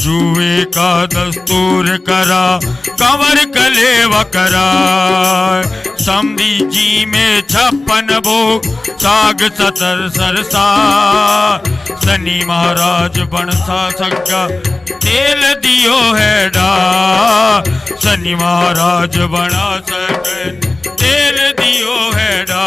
जुए का दस्तूर करा कंवर कलेवा करा समधी जी में 56 भोग साग सतर सरसा शनि महाराज बनसा सगा तेल दियो है डा शनि महाराज बना सके तेल दियो है डा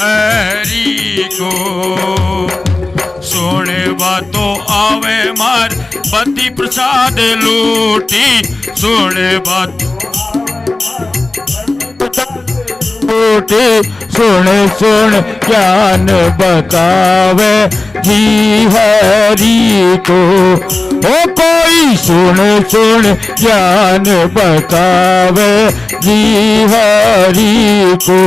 हरी को सोने बातों आवे मार पति प्रसाद लूटी सोने बात लूटी सुने सुन ज्ञान बतावे जी हरी को ओ कोई सुन सुन ज्ञान बतावे जी हरी को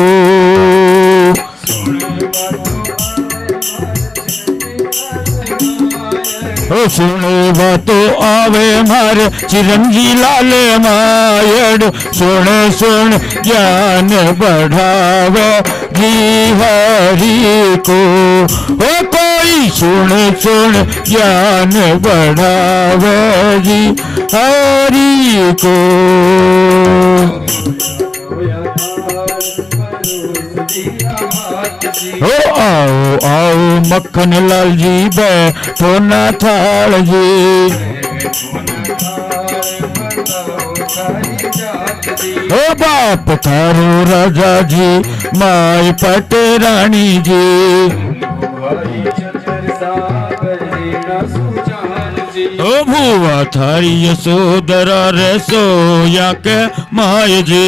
सुने बातो आवे मारे चिरंजी लाल मायड़ सुने सुन ज्ञान बढ़ावे जी हरी को ओ कोई सुन सुन ज्ञान बढ़ावे जी हरी को ओ आओ आओ मक्खन लाल जी बैठो ना थाल जी ओ बाप थारो राजा जी माई पट रानी जी ओ भुआ थारी यशोदरा रे सोया के माय जी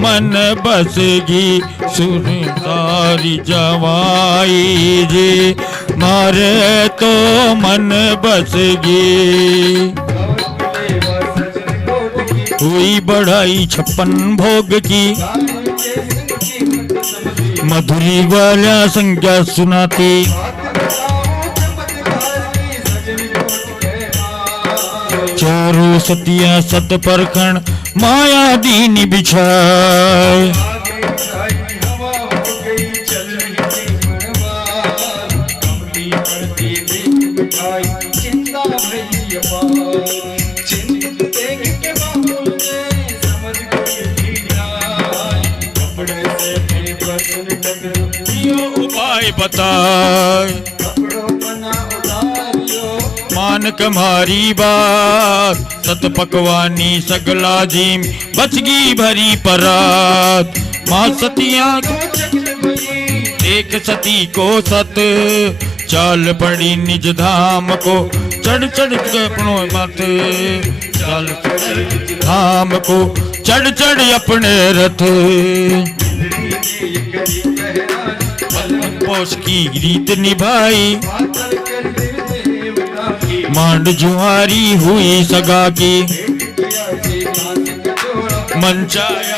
मन बसगी सुन तारी जवाई जी मारे तो मन बसगी हुई बढ़ाई 56 भोग की मधुरी वाला संज्ञा सुनाती चारों सतिया सत परखण माया दीनी बिछाए उपाय बताए मान कमारी बात सत पकवानी सगला जीम बचगी भरी परात माँ सतिया एक सती को सत चाल पड़ी निज धाम को चढ़ चढ़ के अपनो मत चाल धाम को चढ़ चढ़ अपने रथ पोष की रीत निभाई मांड जुआरी हुई सगा की मंचाया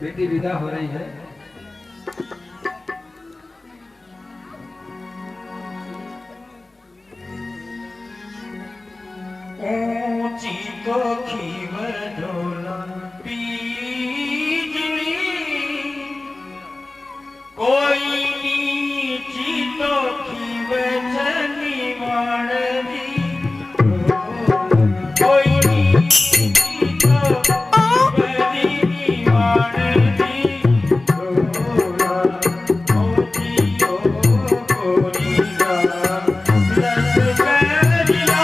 बेटी विदा हो रही है। ऊंची तो खीवर ढोला बीजली, कोई नीची तो खीवर चली वाणी, कोई नीची तो खीवरी वाणी, ऊंची तो कोरीगा लस करिया,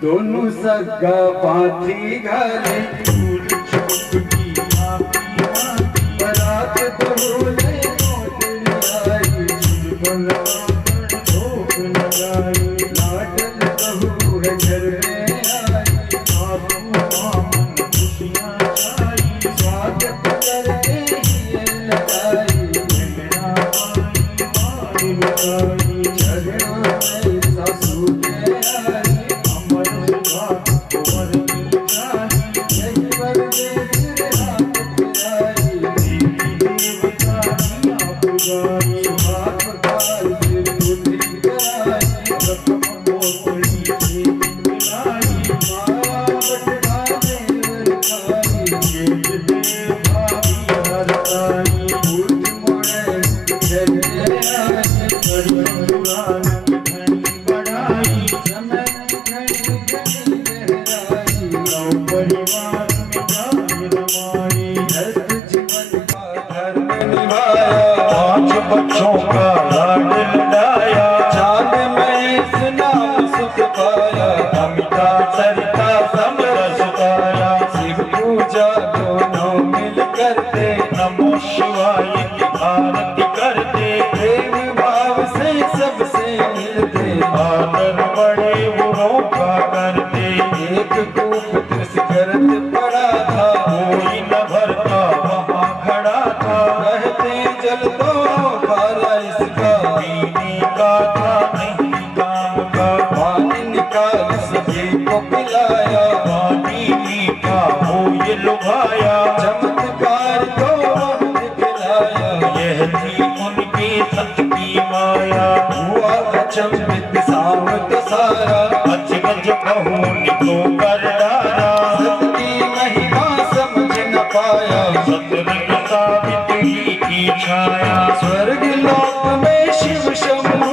दोनों सगा पाथी घरे बरात बहुले लाडल बहू है घर में आई, स्वागत करके ये लगाई, झगड़ा में सासू ने आई, बच्चों का लाड लड़ाया, चांद में इस नाम सुख पाया, अमिता सरिता समरस पाया, शिव पूजा दोनों मिल करते, नमो शिवाय की आरती करते, प्रेम भाव से सबसे मिलते, आदर बड़े बुरों का करते, एक कूप तिरस्कृत पड़ा था, कोई न भरता वहाँ खड़ा था, कहते जल दो इसका पीने का था नहीं काम का, पानी निकाल सभी को पिलाया, पानी मीठा हो ये लुभाया, चमत्कार को दिखलाया, यह थी उनकी शक्ति माया, हुआ अचंभित सामत सारा, अचगज कहूँ तो कर डाला, सत्य महिमा समझ न पाया, सतरंग सावित्री की छाया, स्वर्ग लोक में शिव शंभु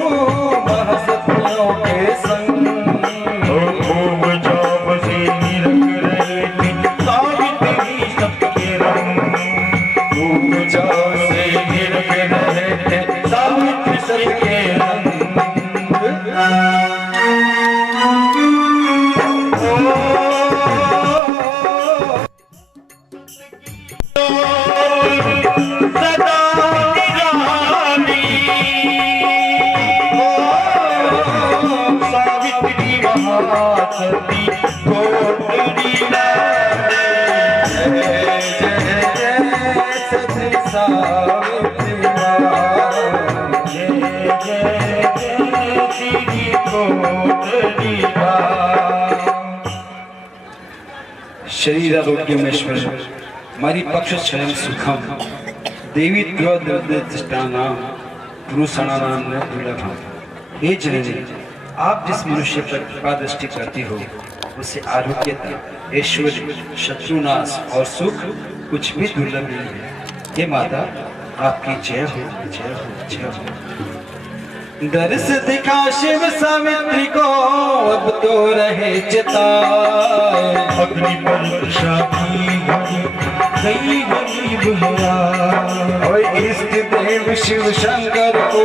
महासत्यों के संग, खूब जॉब से निरख रहे थे सावित्री सबके रंग, खूब जॉब से निरख रहे थे सावित्री सबके रंग। शरीर आरोग्यमेश्वर हमारी पक्ष स्वयं सुखम देवी द्वदिष्टानां पुरुषाणां दुर्लभम। हे जननी, आप जिस मनुष्य पर कृपा दृष्टि करती हो उसे आरोग्यता, ऐश्वर्य, शत्रुनाश और सुख कुछ भी दुर्लभ नहीं है। हे माता, आपकी जय हो, जय हो, जय हो। दर्श दिखा शिव सावित्री को अब तो रहे चिताए, पगड़ी पर शादी गई गरीब हरा। और इष्ट देव शिव शंकर को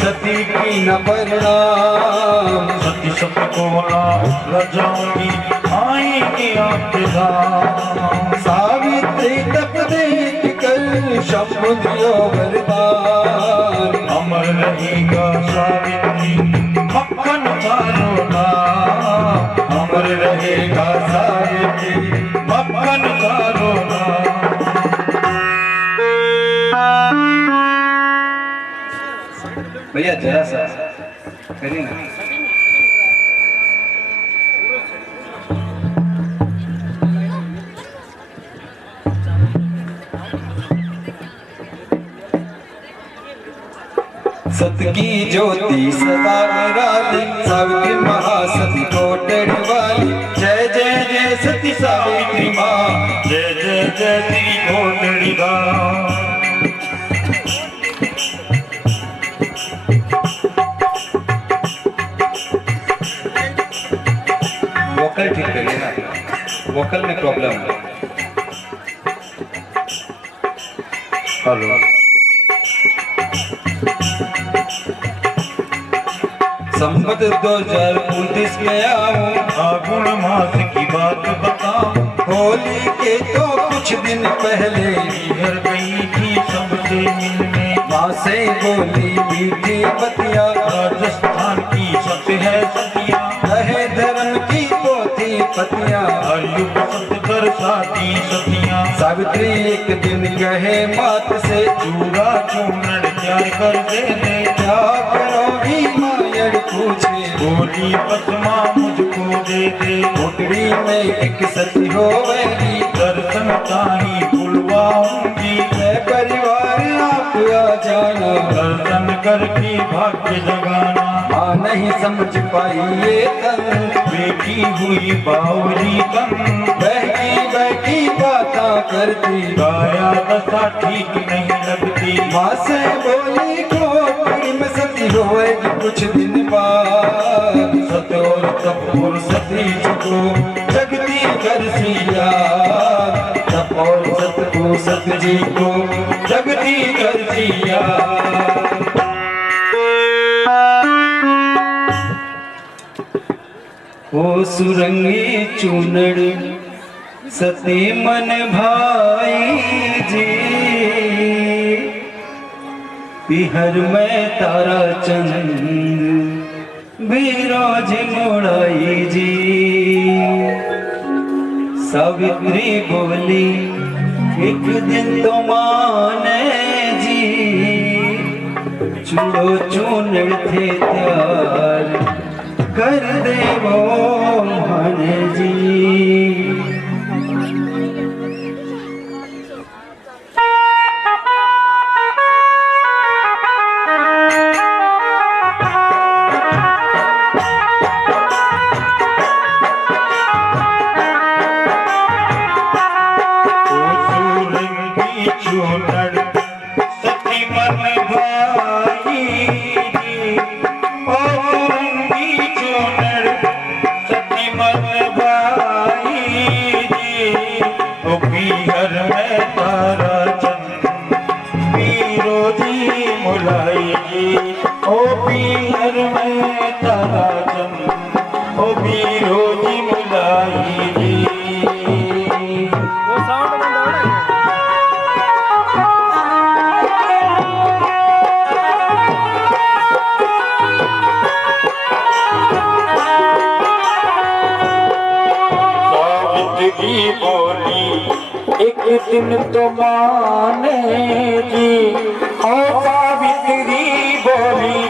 सती की न परिणाम। सती सबको ना लजाऊंगी आएंगे आपके धाम। सावित्री तप देख कर शंभु दियो वरदान। अमर रहेगा सावित्री मक्खन का रोना। अमर रहेगा सावित्री मक्खन का रोना। भैया जरा सा करिए ना। सत की ज्योति सदा निराली सावित्री महासती कोटड़ी वाली। जय जय जय सती सावित्री माँ। जय जय जय तेरी कोटड़ी दा। वोकल ठीक करिए ना, वोकल में प्रॉब्लम है। हेलो। संबत 2029 में आऊं, फागुन मास की बात बताऊं। होली के तो कुछ दिन पहले घर गई थी सबसे मिलने। माँ से बोली मीठी बतिया। राजस्थान की सत है सतिया। रहे धर्म की पोथी पतिया। हर युग सत दर्शाती सतिया। सावित्री एक दिन कहे मात से चूड़ा चूनड़ क्या कर दे दे। क्या करोगी मायर पूछे। बोली पद्मा मुझको दे दे। कोटड़ी में एक सती होवेगी। दर्शन ताही बुलवाऊंगी। मैं परिवार आप आ जाना। दर्शन करके भाग्य जगाना। माँ नहीं समझ पाई ये तन। बेटी हुई बावली तन। बहकी बहकी बातें करती। काया दशा ठीक नहीं लगती। माँ से बोली कोटड़ी में सती होएगी कुछ दिन बाद। सत और तप और सती को जगती कर सिया। तप और सत को सत जी को जगती कर सिया। ओ सुरंगी चूनड़ सती मन भाई जी। पिहर में तारा चंद बिराज मुड़ाई जी। सावित्री बोली एक दिन तो माने जी। चूड़ो चूनड़ थे त्यार कर दे वो माने जी। एक दिन तो माने जी। ओ सावित्री बोली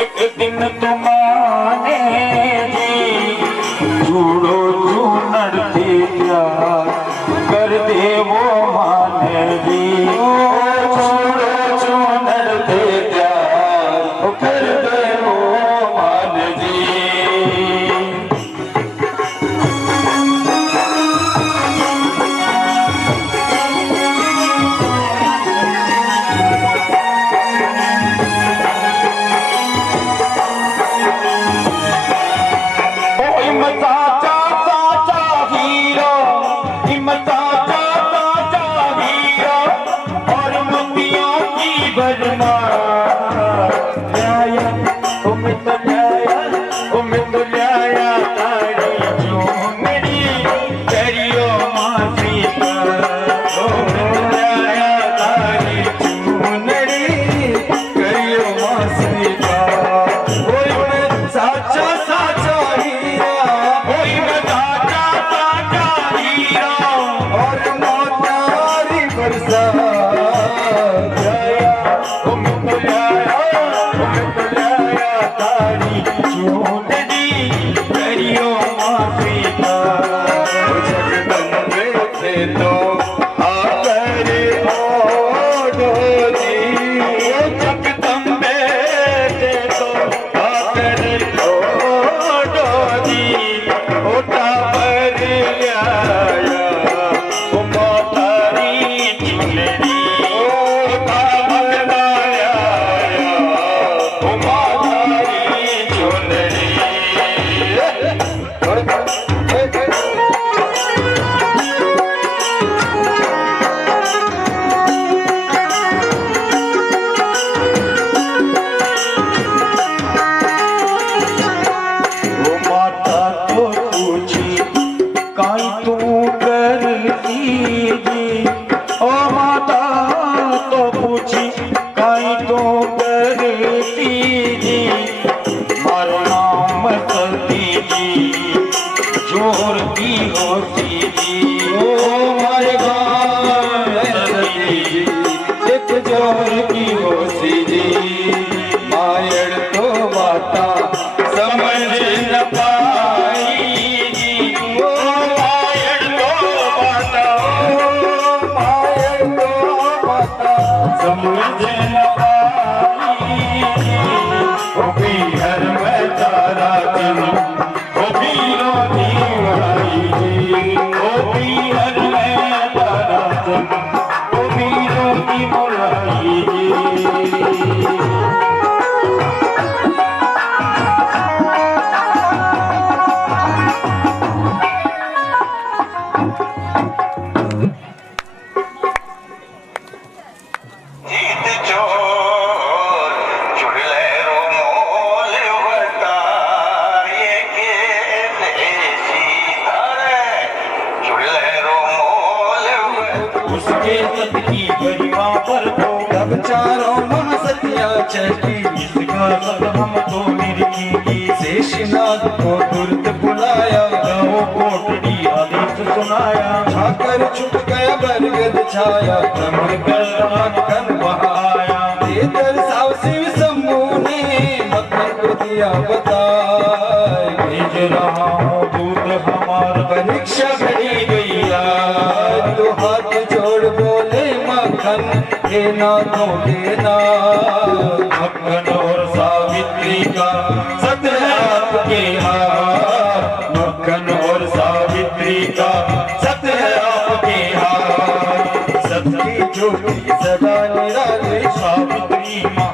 एक दिन तो माने जी। चूड़ो चूनड़ दे प्यार कर दे वो माने जी। चूड़ो चूनड़ दे प्यार कर दे वो माने जी। चाचा चाचा ही और मोतियारी बरसा जाया ओ मैं तो लाया तारी चूंदड़ी करियो माफी का जगदम्बे थे तो आकर ओढ़ोली जगदम्बे थे तो आकर ओढ़ोली ओटा पर आया ओ मातारी चुनरी ओटा पर आया ओ मातारी चुनरी वो माता तो पूछी काई तू करती जी ओ माता तो पूछी काई तू करती जी मारो नाम करती जी जोर की होती जी ओ मारे गाँव एक जोर की होसी जी मायड़ तो बाता समझ न पाई जी ओ मायड़ तो बाता मायड़ तो बाता समझ न पाई ओ भी हर में तारा दिन ओ भी रोती भाई जी ओ भी हर में तारा दिन ओ भी रोती मुराई जी जीत चोर चुड़ले रो मोल बताए के देसी तारे चुड़ले रो मोल उसके सत की गरिमा पर तो तब चारों महासतिया चली इसका सत हम तो निरखेंगे शेषनाग को तुरंत बुलाया गाओ कोटड़ी आदेश सुनाया छाकर छुप गया बरगद छाया कमर कर मक्खन बहाया देकर सावसी शंभू ने मक्खन को दिया बताए भेज रहा हूँ दूध हमारा परीक्षा घड़ी गई आज तो हाथ जोड़ बोले मक्खन के नाथों के नाथ मक्खन और सावित्री का सत है आपके हाथ मक्खन और सावित्री का सत है आपके हाथ सबकी ज्योति सदा निराली सावित्री माँ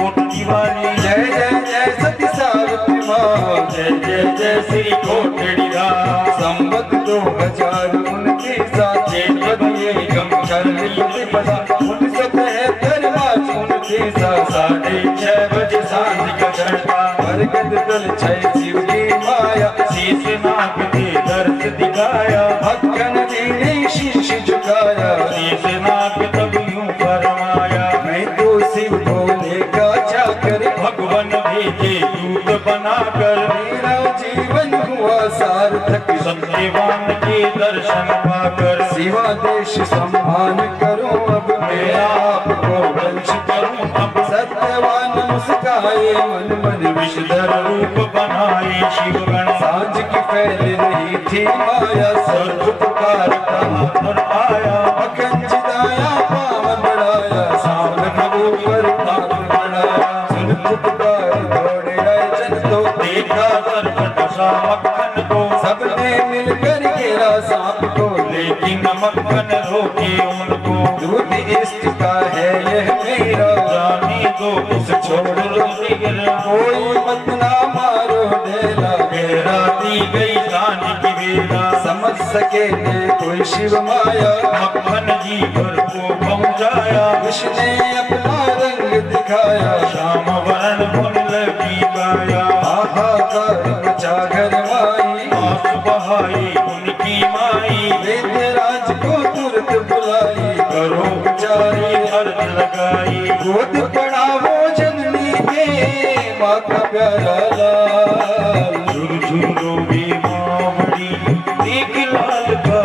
कोटड़ी वाली जय जय जय सती सावित्री माँ जय जय जय श्री कोटड़ी राम संवत 2029 जेठ बदिए गम चरणी बजा 1973 मार्च 29 6:30 बजे सांझ का झंडा बरगद दल छय शिव की माया शीश नाग के दर्द दिखाया भक्तन जी ने शीश झुकाया शीश नाग तब यूं फरमाया मैं तो शिव भोले का चाकर भगवन भेजे दूत बनाकर मेरा जीवन हुआ सार्थक सत्यवान के दर्शन पाकर शिवा देश सम्मान करो अब मैं आपको वंश करूं अब सत्यवान मुस्काए मन मन विषधर रूप बनाए शिवगण सांझ की फैल रही थी माया सर्व पुकार और आया अखंडिताया पावन बढ़ाया सावन ऊपर पाप बढ़ाया सुन पुकार दौड़े आए जन तो देखा सर्प दशा मक्खन को सबने मिलकर घेरा सांप को लेकिन मक्खन रोके उनको दूध इष्ट का है यह मेरा जाने दो उस छोड़ दो दिगर कोई मत ना मारो डेला गहरा दी गई जान की बेला समझ सके ने कोई शिव माया मक्खन जी घर को पहुंचाया विष्णु ने अपना रंग दिखाया श्याम वरण मुन लगी गाया हाहाकार मचा घर माई आंसू बहाई उनकी माई वेदराज को तुरंत बुलाई करो चारी अर्ज लगाई गोद पड़ा वो जननी के माँ का प्यारा लाल झुर झुर रोवे माँ बड़ी देख लाल का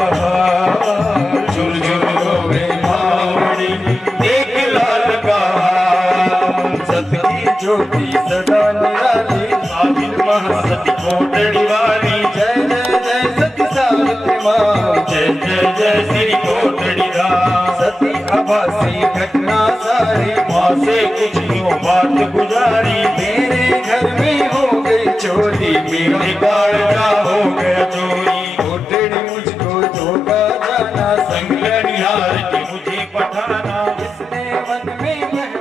ज्योति सदा निराली, सावित्री महासती कोटड़ी वाली, जय जय जय सती सावित्री माँ, जय जय जय श्री कोटड़ी राम। सती आभासी घटना सारी, माँ से कुछ क्यों बात गुजारी, मेरे घर में हो गई चोरी, मेरे गाड़ का हो गया चोरी। कोटड़ी मुझको धोखा जाना, संग निहार के मुझे पठाना, इसने मन में मह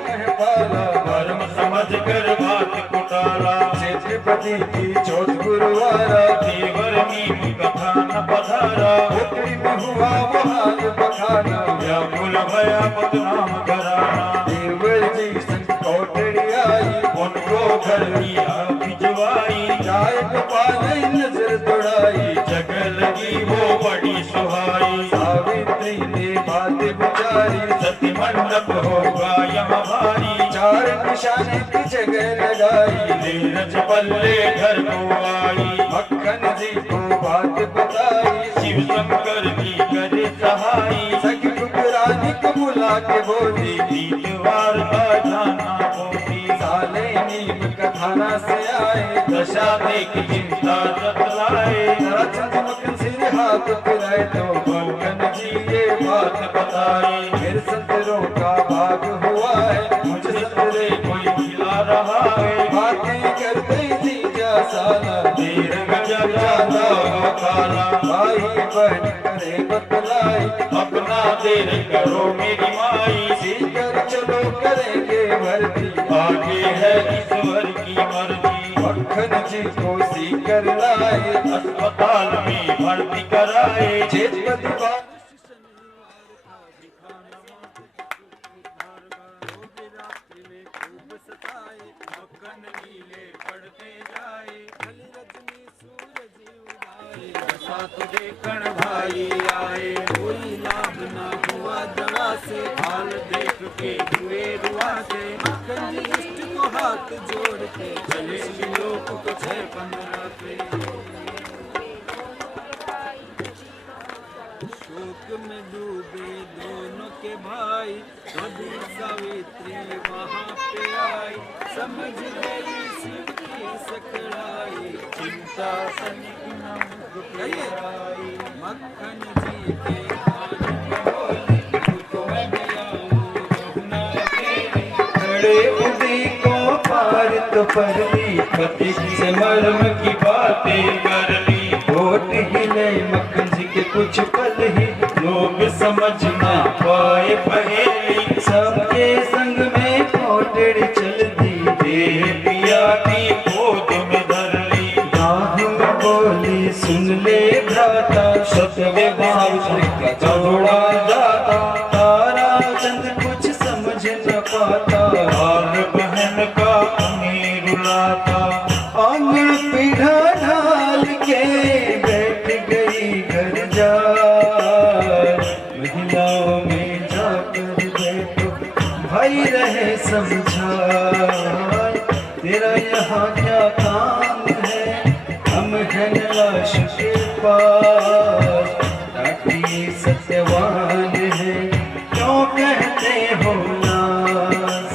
पाला, धर्म समझ कर बात को टाला। छत्रपति की चौथ गुरुवारा, देवर नीम कथा न पधारा, कोटड़ी में हुआ वो हाल बखाना, व्याकुल भया बदनाम कराना। देवर जी संग कोटड़ी आई, उनको घर लिया भिजवाई, चाय गोपाल नजर दौड़ाई, जग लगी वो बड़ी सुहाई। सावित्री ने बात विचारी, सती मंडप होगा यहाँ भारी, चार निशाने की जगह लगाई, नीरज पल्ले घर को आई। मक्खन जी को बात बताई, शिव शंकर की करे सहाई, सखी ठुकरानी को बुला के बोली, दीदवार का जाना होती। साले नीम का थाना से आए, दशा देख चिंता जतलाए, जरा चमकन सिर हाथ पिराए, तो मक्खन जी ये बात बताए। मेरे संतरों का भाग हुआ है, मुझे संतरे कोई खिला रहा है, बातें करते जीजा साला, देर गजब ज्यादा हो खाना। भाई बहन करे बतलाई, अपना देर करो मेरी माई, सीकर चलो करेंगे भर्ती, आगे है ईश्वर की मर्जी। मक्खन जी को सीकर लाए, अस्पताल में भर्ती कराए, छत्रपति बाबू मक्खन नीले पड़ते जाए, साथ देखण भाई आए। कोई लाभ न हुआ दवा से, हाल देख के हुए रुआ से, मक्खन जी इष्ट को हाथ जोड़ के चले लोग को 6-15 पे। शोक में डूबे दोनों के भाई, कभी सावित्री वहाँ पे आई, समझ गई शिव की सकड़ाई, चिंता सनिक न मुझ आई। मक्खन जी के कान में बोली, तुझको मैं मिलाऊं रहना अकेली, खड़े उदी को पार तो पर ली, पति से मर्म की बातें कर ली, होठ हिले मक्खन जी के कुछ पल ही, लोग समझ ना पाए पहेली, सबके संग में कोटड़ी चल दी, देह पिया की गोद में धर ली। गाह में बोली सुन ले भ्राता, सत्य भाव से जोड़ा जाता, तारा चंद कुछ समझ न पाता, और बहन का उन्हें रुलाता, आंगन पीढ़ा ढाल के बैठ गई घर जा, महिलाओं में जाकर बैठो भाई रहे समझा, तेरा यहाँ क्या काम है, हम हैं लाश के पास, ताकि सत्यवान है, क्यों कहते हो नास,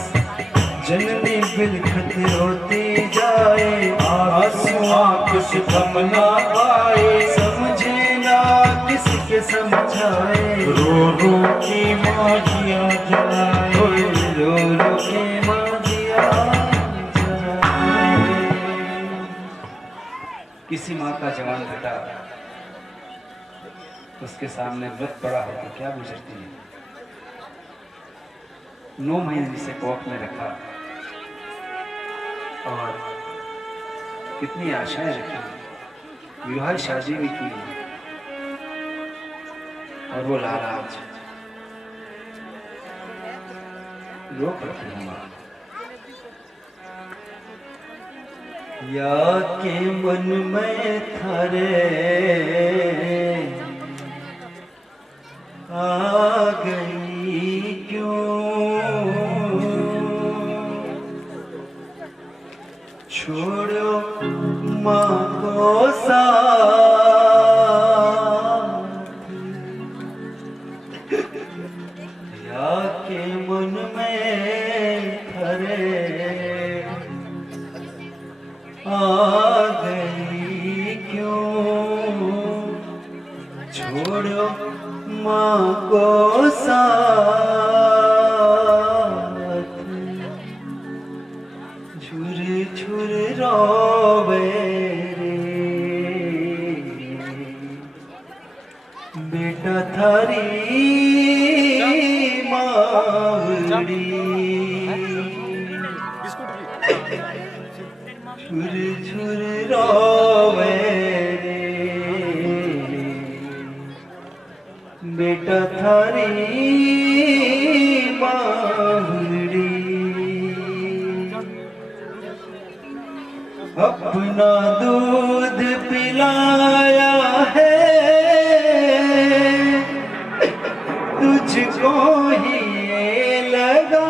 जननी बिलखत रोती जाए, आंसू आंख से थम ना पाए, समझे ना किसके समझाए, रो रो की माजिया जलाए। रो रो के माजिया जलाए। किसी माँ का जवान बेटा उसके सामने व्रत पड़ा हो तो क्या गुजरती है। 9 महीने जिसे कोख में रखा और कितनी आशाएं रखी, विवाह शादी भी की, और वो लाला आज रोक रखी हूँ। या के मन में थारे आ गई क्यों, छोड़ो माँ को साथ, या के मन में खरे आ गई क्यों, छोड़ो माँ को साथ, झुर झुर रोवे रे बेटा थारी मावड़ी, झुर झुर रोवे रे बेटा थारी मावड़ी, अपना दूध पिलाया है तुझको ही लगा,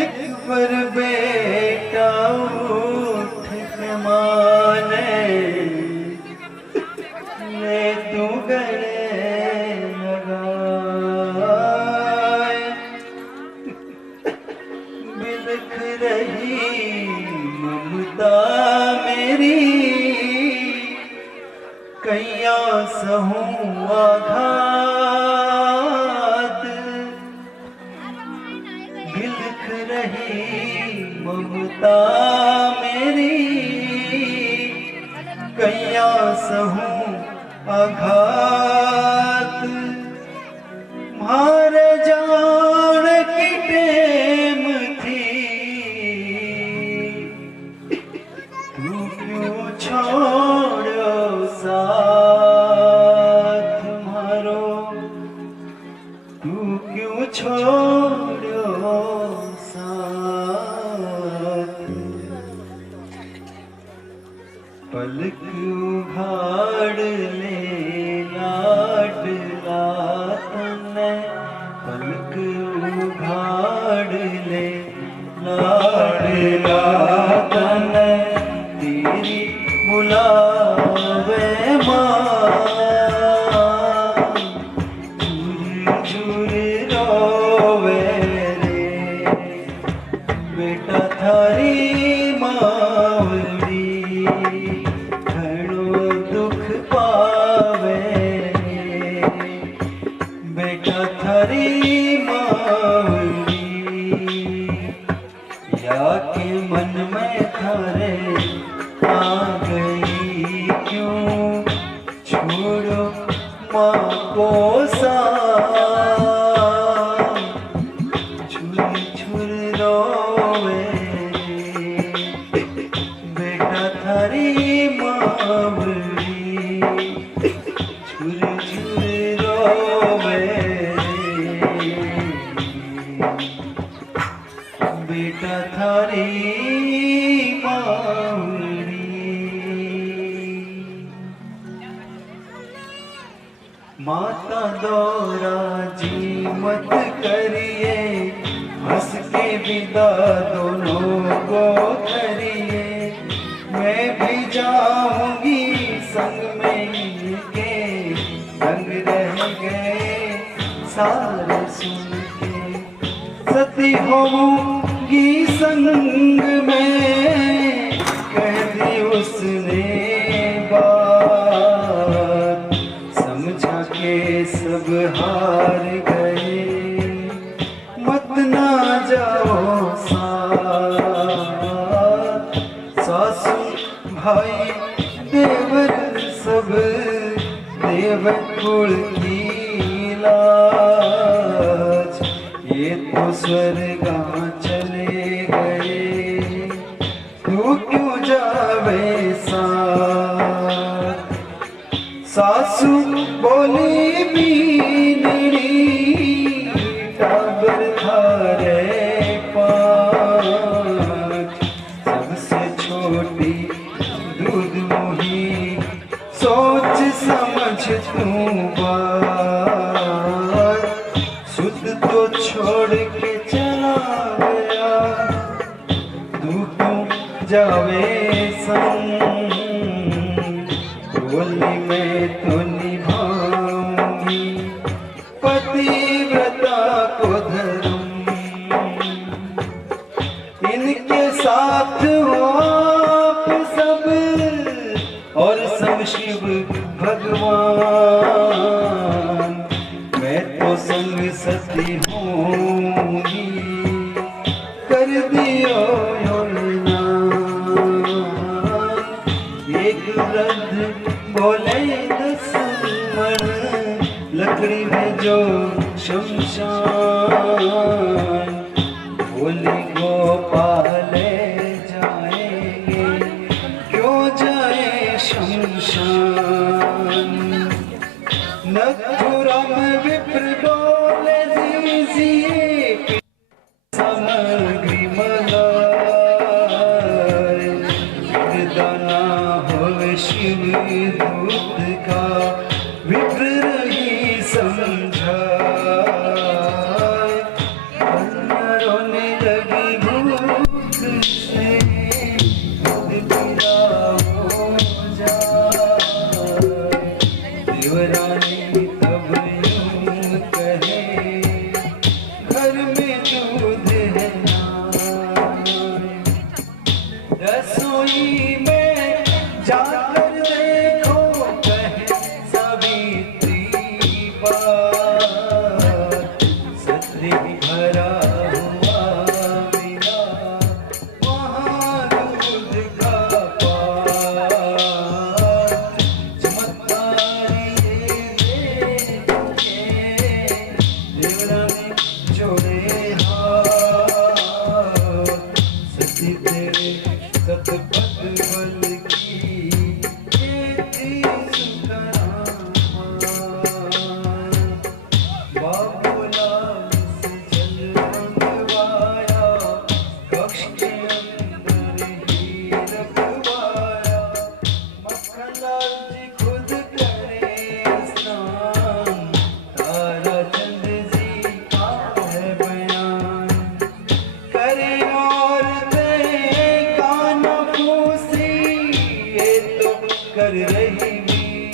एक बार बेटा उठ के माने ले तू गले लगाए, बिलख रही ममता मेरी, कैया सहूँ आघात, बिलख रही ममता मेरी, कैया सहूँ आघात, मारे जान की टेम थी, तू क्यों छोड़ो साथ मारो, तू क्यों छोड़ो साथ, पलक उघाड़ ले लाडला तने, पलक उघाड़ ले लाडला तने, तेरी बुलावे माँ, झुर झुर रोवे रे बेटा थारी मावड़ी, घणो दुख पावे बेटा थारी मावड़ी, या के मन में थारे आ गई क्यों, छोड़ो माँ को साथ, झुर झुर रोवे बेटा थारी मावड़ी, झुर झुर रोवे बेटा थारी मावड़ी। माता दौरा जी मत करिए, हंस के विदा दोनों को करिए, मैं भी जाऊंगी संग में इनके, रंग रह गए सारे सुन के, सती होंगी संग में, कह दी उसने बात, समझा के सब हार गए, मत ना जाओ साथ, सासू भाई देवर सब देवर कुल की लाज, ये तो स्वर्गा चले गए, तू क्यों जावे साथ, सासू बोली बीनड़ी, टाबर थारे पाँच, सबसे छोटी दूध मुही, सोच समझ तू बात, सुध तो छोड़ के चला गया, तू क्यों जावे संग, होली में तो निभाऊंगी पतिव्रता को धर्म, भगवान। मैं तो संग सती हूँ ही कर दियो योनान। एक वृद्ध बोले 10 मण लकड़ी में जो शमशान। बोली गोपाल जाएंगे क्यों जाए शमशान। नथुरा में विप्र बोले दीजिए सामग्री मलाई। दाना हो शिव दूत का विप्र रही समझाए। रोने लगी भूख से पीड़ा हो जाए। देवरानी तब यूं कहे घर में दूध है नाय। रसोई में जाकर देखो कहे सावित्री बात। सत्य भरा हुआ मिला वहाँ दूध का पात। चमत्कारी देखे देवरानी छोड़े हाथ। सती तेरे सतपथ बल की ये थी सुकरामा। बाबूला से जल मंगवाया कक्ष के अंदर ही रखवाया। मक्खनलाल जी खुद करे स्नान। ताराचंद जी का है बयान। करे औरतें काना फूसी ये तो कर रही वीर।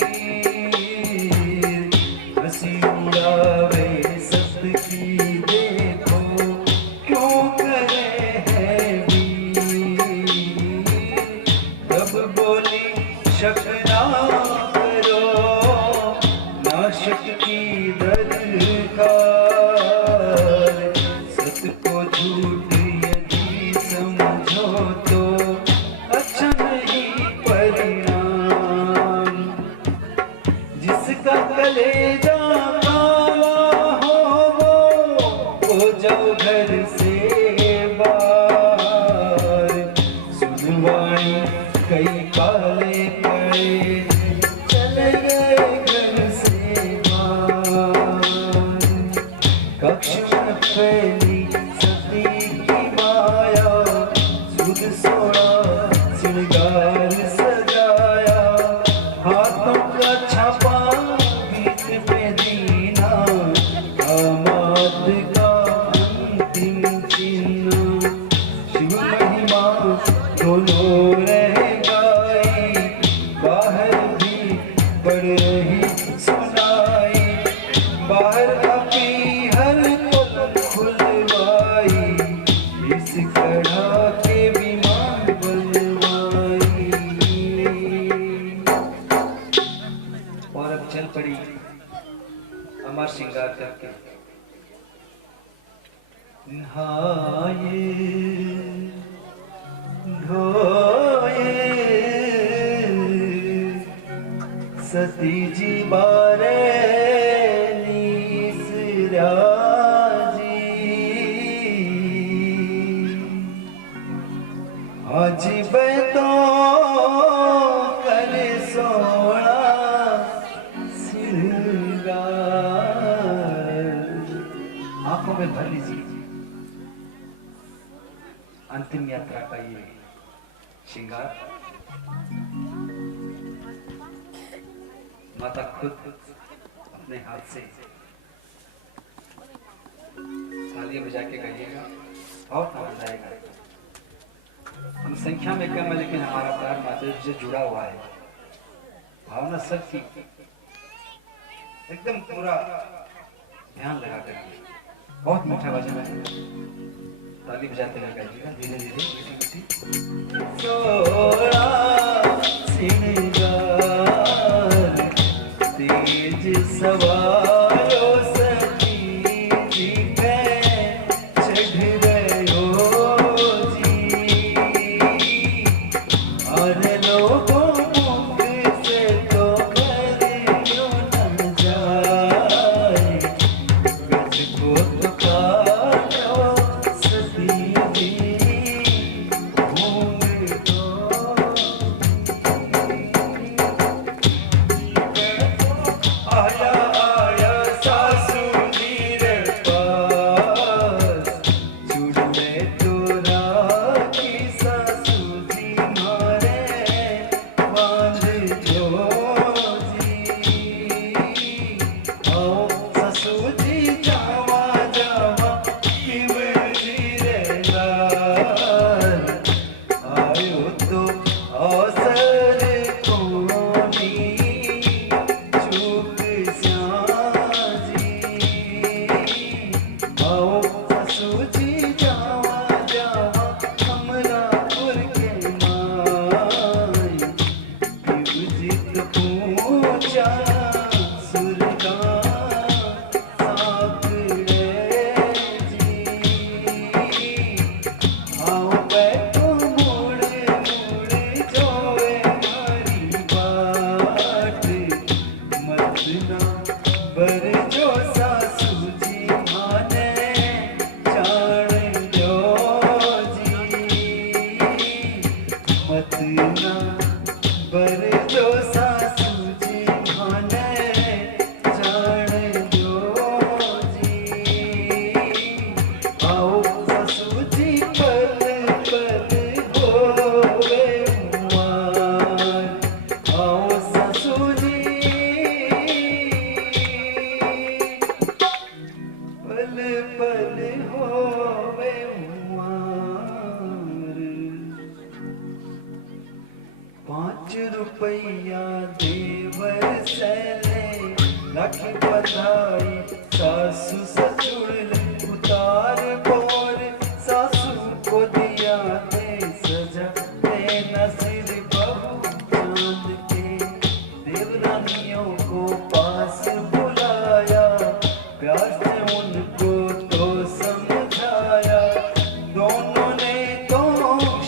हंसी उड़ावे सत की देखो क्यों करे है वीर। तब बोली शक ना करो नाशक की दरकार। सत को झूठ यदि समझो तो अच्छा नहीं परिणाम। जिसका कलेजा काला हो वो जाओ घर से बाहर। सुनवाई कई काले पड़े चले गए घर से बाहर। कक्ष में फैली सती की माया। सुध सोना श्रृंगार सजाया। हाथों का छापा गीत में दीना। दामाद का अंतिम चिन्ह। शिव महिमा दोनों रह गई। बाहर भी बढ़ रही सुनाई। बाहर अपनी हर पलक खुलवाई। इस कड़ा के विमान बलवाई। और अब चल पड़ी अमर श्रृंगार करके। नहाए धोए सती जी बारे राजी। आज बैतो कर सोना श्रृंगार। आंखों में भर लीजिए अंतिम यात्रा का ये श्रृंगार। माता खुद अपने हाथ से तालियां बजा के गाइएगा और आनंद आएगा। हम संख्या में कम है लेकिन हमारा प्यार माता जी से जुड़ा हुआ है। भावना सबकी एकदम पूरा ध्यान लगा कर। बहुत मीठा भजन है। ताली बजाते हुए गाइएगा धीरे धीरे मीठी मीठी। देवर सैले लख बधाई सासु ससुर उतार बोर सासू को दिया दे सजा देना सिर बहू चांद के देवरानियों को पास बुलाया प्यार से उनको तो समझाया दोनों ने तो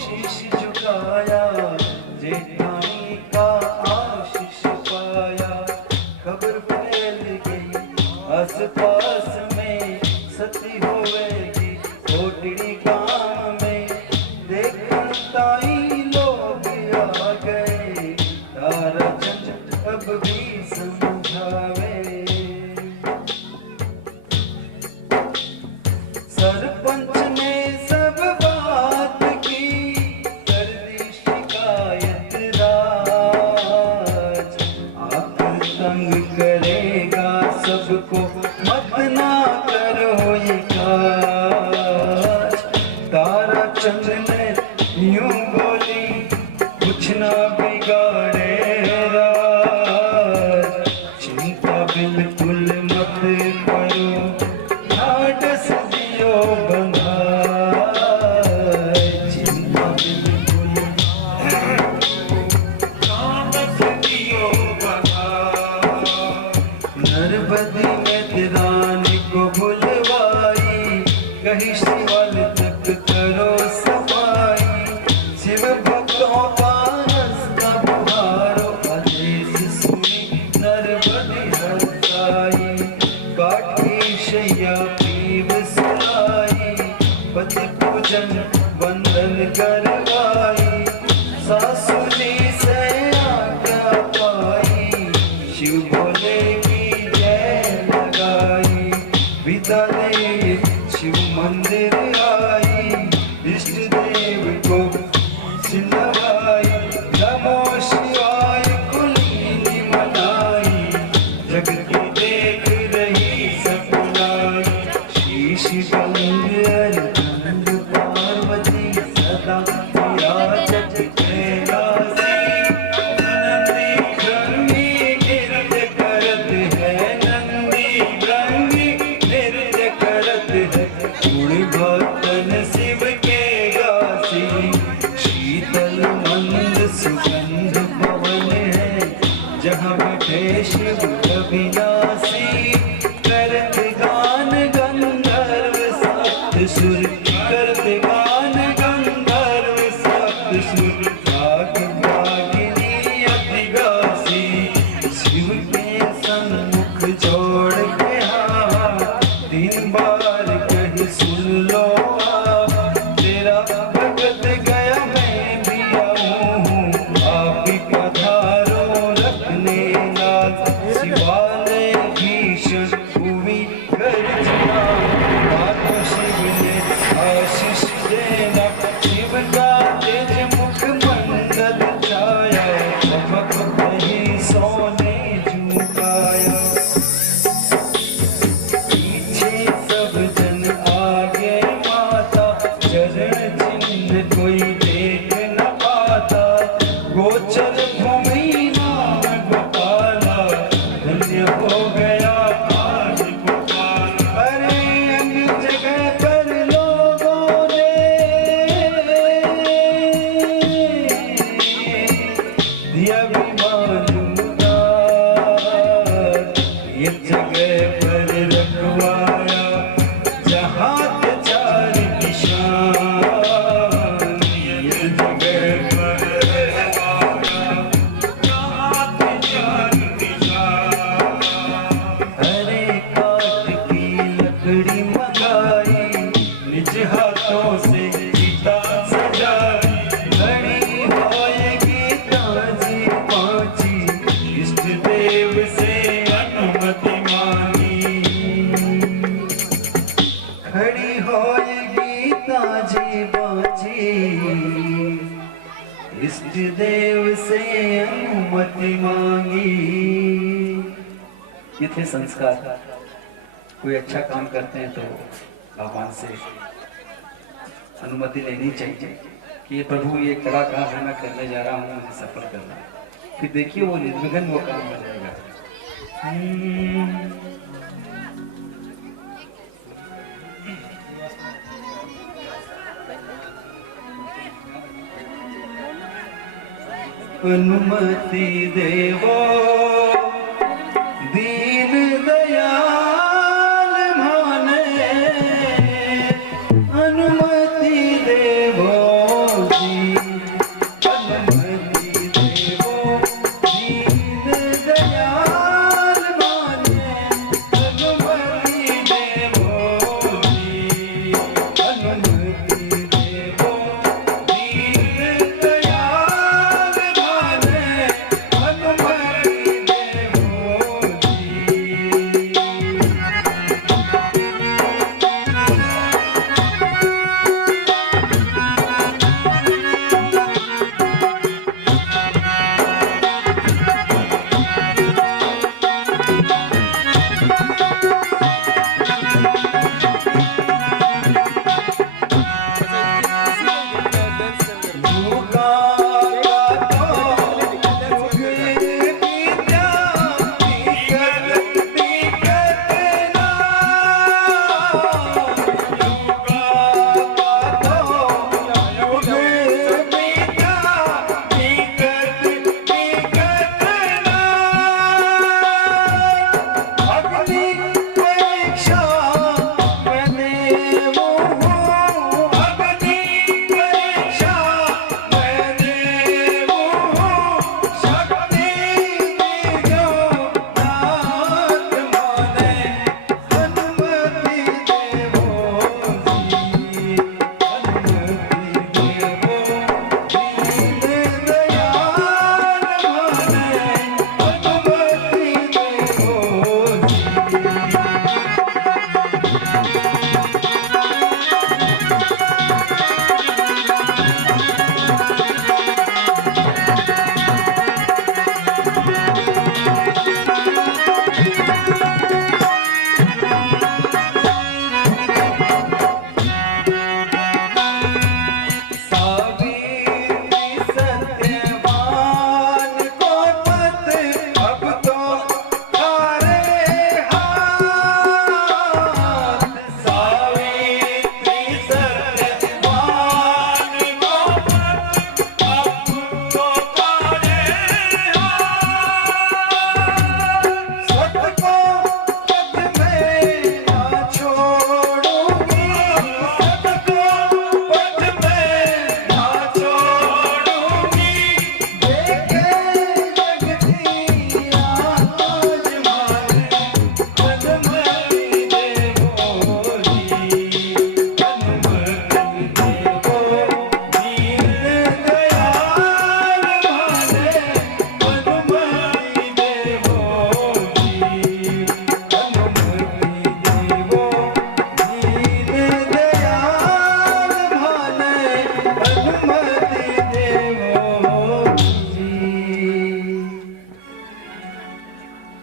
शीश झुकाया जेठानी का आशीष पाया खबर फैल गई आस पास में सती होवेगी कोटड़ी गांव में देखन ताई लोग आ गए तारा चंद अब भी समझावे सरपंच ने सब बात की कर दी शिकायत राज आप तंग करेगा सबको मत ना करो ये काज तारा चंद ने यूं बोली कुछ ना बिगाड़े राज चिंता बिल्कुल मत करो ढाढ़स दियो बंधाए चिंता बिल्कुल ढाढ़स दियो बंधाए नरबदी में रानी को बुलवाई कहीं शिवाल तक करो सफाई शिव भक्तों का हंसता बुहारो आदेश सुनी नरबदी हंसाई काट की शैया पीव सुनाई पति पूजन वंदन करवाई सासू जी से आज्ञा पाई शिव भोले की जय लगाई विदा ले शिव मंदिर आई इष्ट देव को सिलवाई नमो शिवाय कुलीनी मनाई जग की देख रही सपनाई शीश गंगर गंग पार्वती सदा विराजत कैलासी नंदी ब्रह्मी नृत्य करत है नंदी ब्रह्मी नृत्य करत है गुण भक्तन शिव के गासी शीतल मंद सुगंध पवन है जहाँ बैठे शिव अविनाशी करत गान गंधर्व सप्त सुर करत गान गंधर्व सप्त सुर भाग भागिनी अतिगासी शिव के सन्मुख जोड़ के हाथ 3 बार कही सुन लो तेरा भगत गया मैं भी आऊं आप ही पधारो रखने लाल शिवालय भीषण भूमि गर्जना मातो शिव ने आशीष देना शिव का तेज मुख मंडल छाया चमक नहीं सोने झुकाया पीछे सब जन आगे माता चरण चिन्ह कोई देख न पाता गोचर भूमि नाम गोपाला धन्य हो गया आज गोपाल अरे अन्य जगह पर लोगों ने दिया विमान उदार ये जगह पर रखवाया जहाँ के 4 निशान ये जगह पर रखवाया जहाँ के 4 निशान अरे काठ की लकड़ी मंगाई निज हाथों से गीता सजाई खड़ी होएगी ताजी पांची इष्ट देव से अनुमति मांगी खड़ी होएगी ताजी बाजी इष्ट देव से अनुमति मांगी ये थे संस्कार कोई अच्छा काम करते हैं तो भगवान से अनुमति लेनी चाहिए कि ये प्रभु ये कड़ा काम है मैं करने जा रहा हूँ, मुझे सफल करना है। कि देखिए वो निर्विघ्न वो काम हो जाएगा। अनुमति देवो दीन दयाल माने, अनुमति देवो जी, अनुमति देवो दीन दयाल माने, अनुमति देवो जी, अनुमति देवो दीन दयाल माने, अनुमति देवो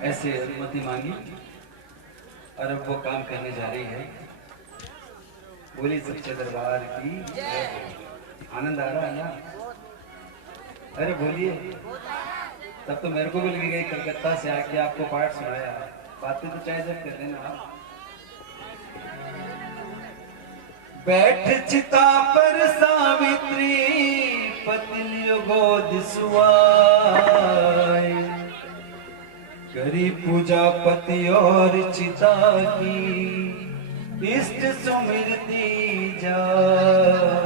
ऐसे अनुमति मांगी और अब वो काम करने जा रही है। बोली सच्चे दरबार की जय। आनंद आ रहा है ना? अरे बोलिए। तब तो मेरे को भी लगी गई कलकत्ता से आके आपको पाठ सुनाया। बातें तो चाहे जब कर देना आप। बैठ चिता पर सावित्री पत्नियों गोद सुआए, करी पूजा पति और चिता की इष्ट सुमिरती जाए।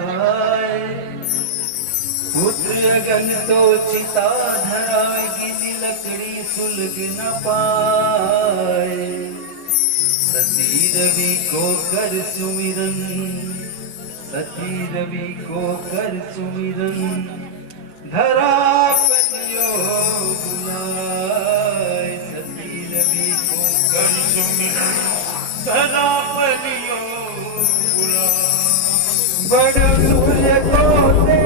पुत्र अगन तो चिता धराएगी, लकड़ी सुलग न पाए। सती रवि को कर सुमिरन, सती रवि को कर सुमिरन, धरा पतियो बुलाए। सती रवि को कर सुमिरन, धरा पतियो बुलाए। बड़ सूर्य को दे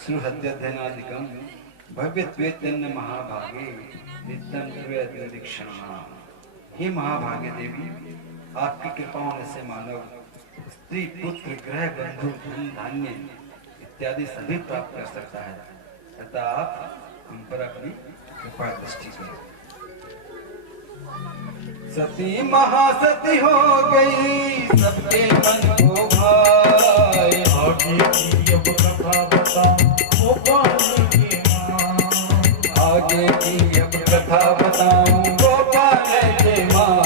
सुहृद्यध्यनादिकं भव्यत्वेत्यन्न महाभागे नित्यं दीक्षण। हे महाभाग्य देवी, आपकी कृपा होने से मानव स्त्री, पुत्र, ग्रह, बंधु, धन, धान्य इत्यादि सभी प्राप्त कर सकता है। अतः आप हम पर अपनी कृपा दृष्टि करें। सती महासती हो गई, सबके मन को भाई। आगे की अब कथा बताऊं गोपाल की माँ। आगे की अब कथा बताऊं गोपाल के माँ।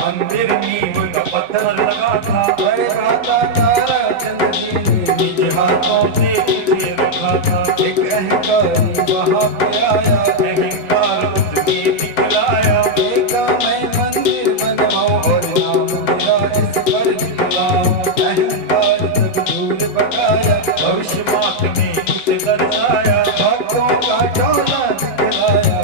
मंदिर नींव का पत्थर लगा था, निज हाथों से उठे रखा था। एक अहंकारी वहाँ पे आया, अहंकार उसने दिखलाया। देखा मैं मंदिर बनवाऊं और नाम मेरा इस पर लिखवाऊं। अहंकार तब दूर भगाया, भविष्य बात में उसे दर्शाया। भक्तों का टोला दिखलाया।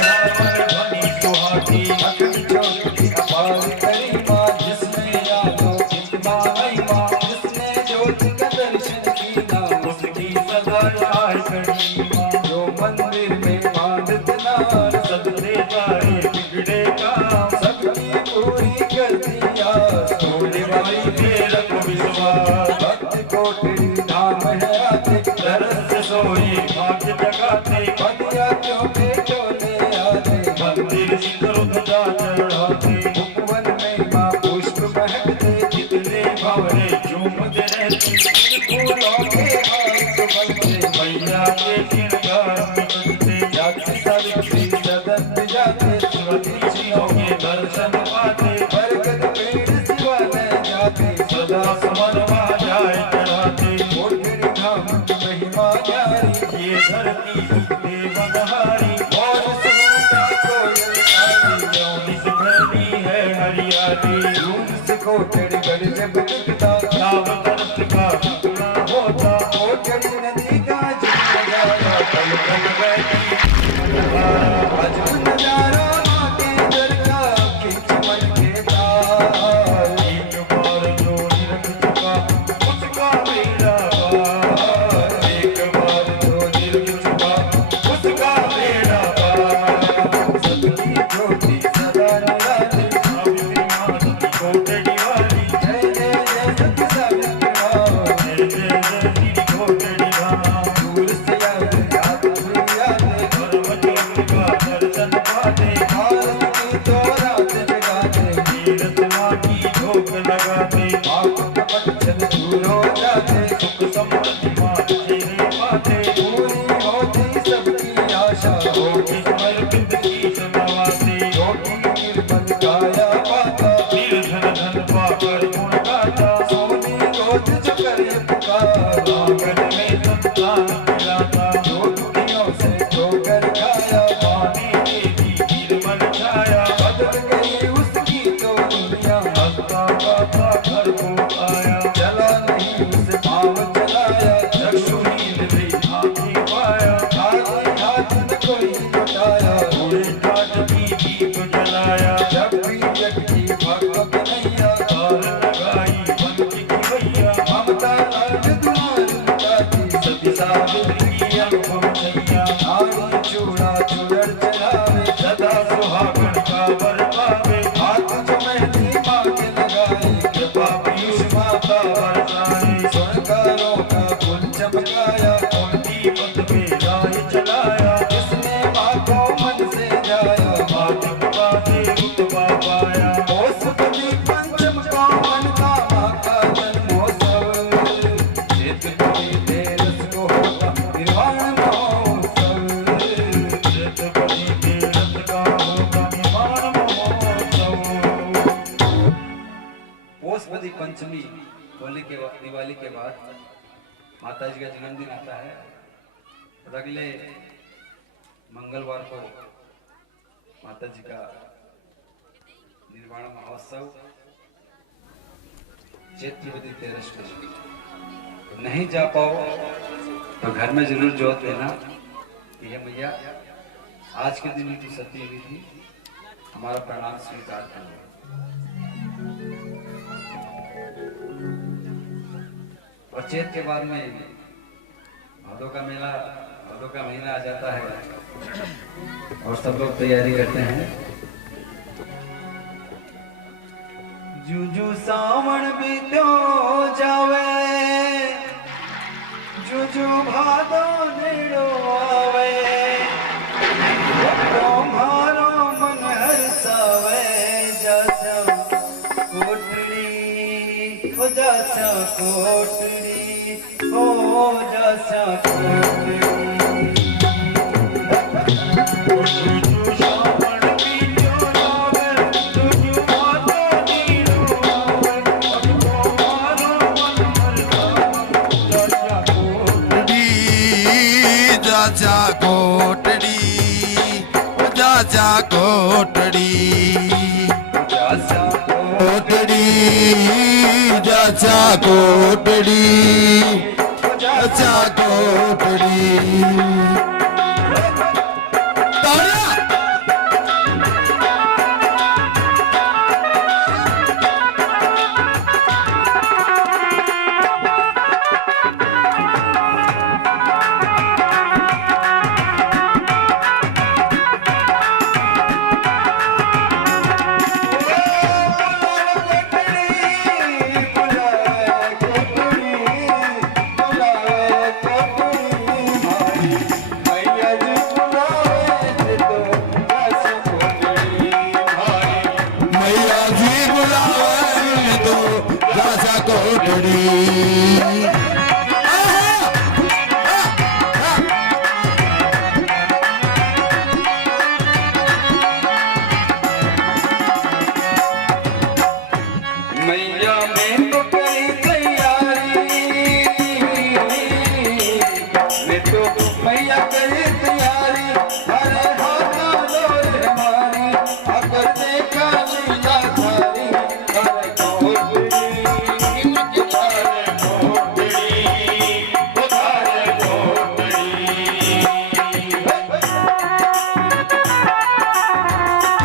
ध्वनि सुहागी अखंड ज्योति अपार करी माँ जिसने यादों चिंता नहीं माँ जिसने ज्योति का दर्शन किया उसकी सदा छाय करी माँ जो मंदिर में मानत नार सदते जाए बिगड़े काम सबकी पूरी कर दिया सोने वाली तेरक विश्वास भक्त कोटि धाम है आते तरस सोई भाग्य जगाते पदिया क्यों के चोले आते मंदिर सिंदूर ध्वजा चढ़ाते उपवन में माँ पुष्प महकते जितने भवरे झूमते रहते फूलों के हाथ बनते मैया के श्रृंगार में बजते जाति सावित्री सदन जाते सुरती सिंहों के दर्शन पाते बरगद पेड़ शिवालय जाते सदा समरमा जाए चढ़ाते कोटड़ी धाम की महिमा न्यारी ये धरती सुख देवनहारी और सुनता कोयल तारी यौनिस भरनी है हरियाली धूम से कोटड़ी गढ़ जब दिखता नाव तरस का टुकड़ा होता कोटड़ी नदी का झुमझारा पल पल बैठी अजब नजारा माँ के दर का खींच मन के तार एक बार जो निरख चुका उसका बेड़ा पार एक बार जो निरख चुका उसका बेड़ा पार सबकी ज्योति सदा निराली सावित्री माँ सती कोटड़ी वाली जय जय जय सत्य सावित्री जय जय जय श्री कोटड़ी धाम दूर से आते याद हुई आते परम ज्योति का दर्शन पाते भारत की तो रात जगाते तीरथ माँ की झोंक लगाते आप कपट छल दूर हो जाते सुख समृद्धि माँ तेरे पाते पूरी होती सबकी आशा होगी समर्पित की समावासी योगी निर्मल काया पाता निर्धन धन पाकर गुण गाता सोनी गोद जो करे पुकार आंगन में संतान खिलाता जो दुखियों से ठोकर खाया पानी देवी निर्मल छाया बदल गई उसकी तो दुनिया हंसता गाता घर को आया चला नहीं उसे पाव चलाया चक्षुहीन भी आँखें पाया खाली हाथ न कोई लुटाया पूरे काट की दीप जलाया जब भी व्यक्ति भगवत नैया तार लगाई बंदी की भैया ममता लाड दुआर लुटाती सती सावित्री की अनुभव छैया नारी चूड़ा चूड़र चलावे सदा सुहागण का वर पावे हाथ जो मेहंदी माँ के लगाए कृपा पीयूष माता बरसाए स्वर्णकारों का फूल चमकाया उनकी पथ पे राह चलाया जिसने माँ को मन से जाया मातक बाते रुतबा पाया पौषपति पंचम का मन का माँ का जन्मोत्सव चेतपति तेरस को होता निर्वाण महोत्सव जगपति के रथ का होगा निर्माण महोत्सव पौषपति पंचमी दिवाली के बाद माता जी का जन्मदिन आता है और अगले मंगलवार को माता जी का निर्वाण महोत्सव चैत्रवती तेरस को नहीं जा पाओ तो घर में जरूर जोत देना ये मैया आज के दिन ही तो सती हुई थी हमारा प्रणाम स्वीकार करना और चैत के बाद में भादों का मेला भादों का महीना आ जाता है और सब लोग तैयारी करते हैं जूजू सावन बीतो जावे जूजू भादो नेड़ो आवे तुम्हारो मन हरसावे जासा कोटड़ी हो जासा कोटड़ी हो जासा कोटड़ी तुझु श्रावण बीतो जावे तुझु भादो नीड़ो आवे अब तुम्हारो मन हरसावे जाचा कोटड़ी जाचा कोटड़ी जासा कोटड़ी जाचा कोटड़ी जाचा कोटड़ी तालियां कोटड़ी मैया मैं तो करी तैयारी, मैं तो मैया करी तैयारी, अरे हाथा डोर हमारी, अगर देखा लीला थारी, अरे कोटड़ी, अरे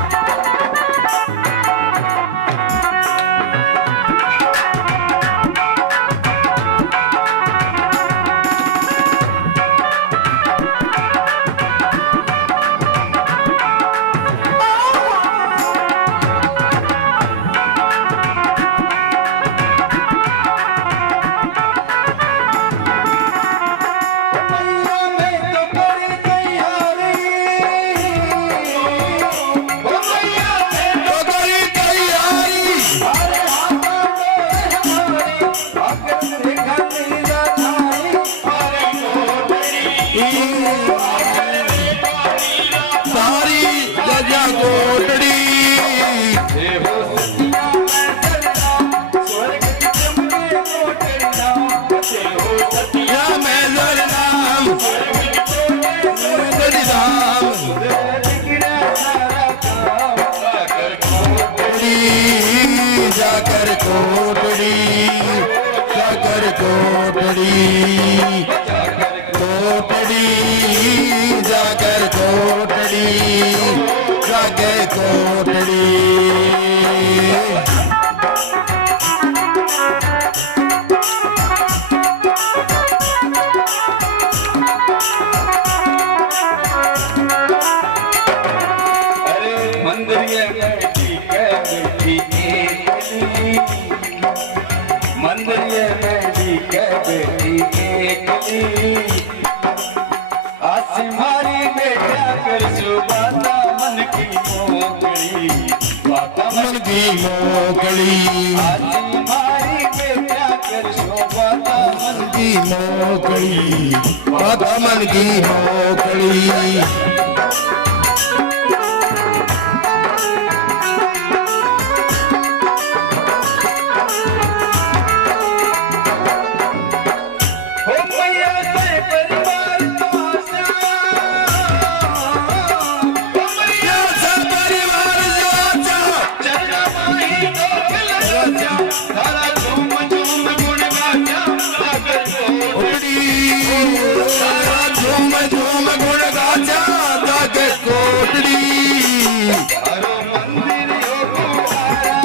कोटड़ी, अरे कोटड़ी। जाकर कोटड़ी कोटड़ी जाकर कोटड़ी जाकर कोटड़ी मंदिर बैठी बैठी एकली, मंदिर बैठी बैठी एकली, आस मारी बेटा कर सुबाता मन की मोकली, बाता मन की मोकली आस मारी बेटा कर सुबाता मन की मोकली बात मन की मोकली हो मैया से परिवार तमाशा, हो मैया से परिवार जो चरना माही तो लगा, धारा झूम झूम गुण गाया, जाकर कोटड़ी सारा झूम झूम गुण गाचा जाकर कोटड़ी हरो मंदिर हो पुकारा,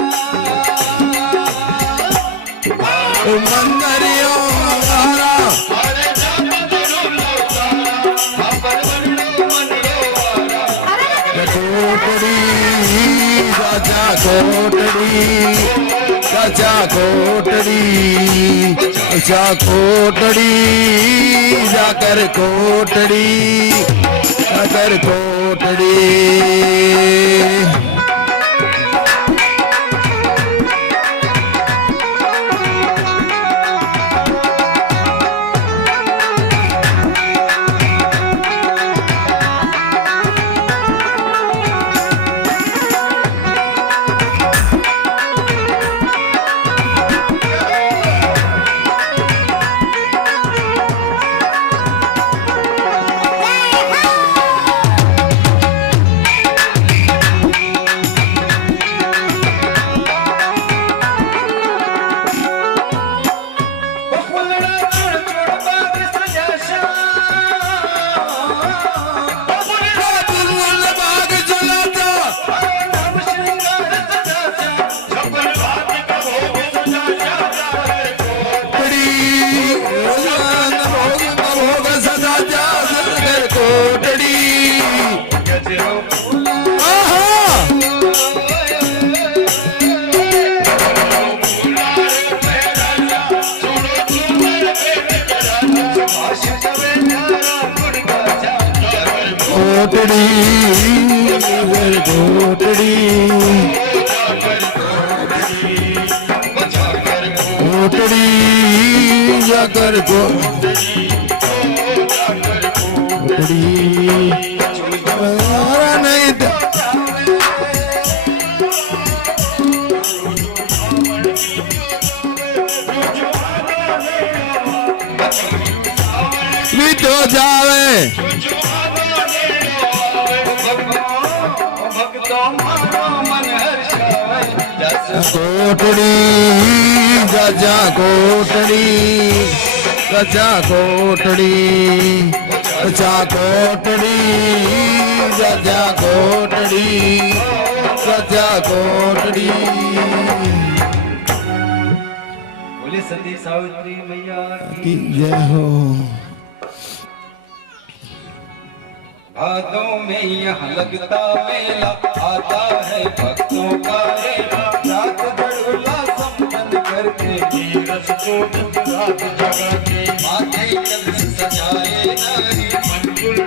मंदिरियों हमारा हरे जात जरूर तारा, पर बंदो मन रोवारा, कोटड़ी चाचा कोटड़ी जाकर कोटड़ी जाकर कोटड़ी कोटड़ी कोटड़ी कोटड़ी कोटड़ी जाकर कोटड़ी हमारा नहीं था। मिटो जावे कोटड़ी गजा कोटड़ी गजा कोटड़ी गजा कोटड़ी गजा कोटड़ी गजा कोटड़ी। बोले सती सावित्री मैया की जय हो। भादों में यहाँ लगता मेला, आता है भक्तों का रेला। रात बड़ुला संपन्न करके रस को रात जगा के माथे कलश सजाए नारी, मंजुल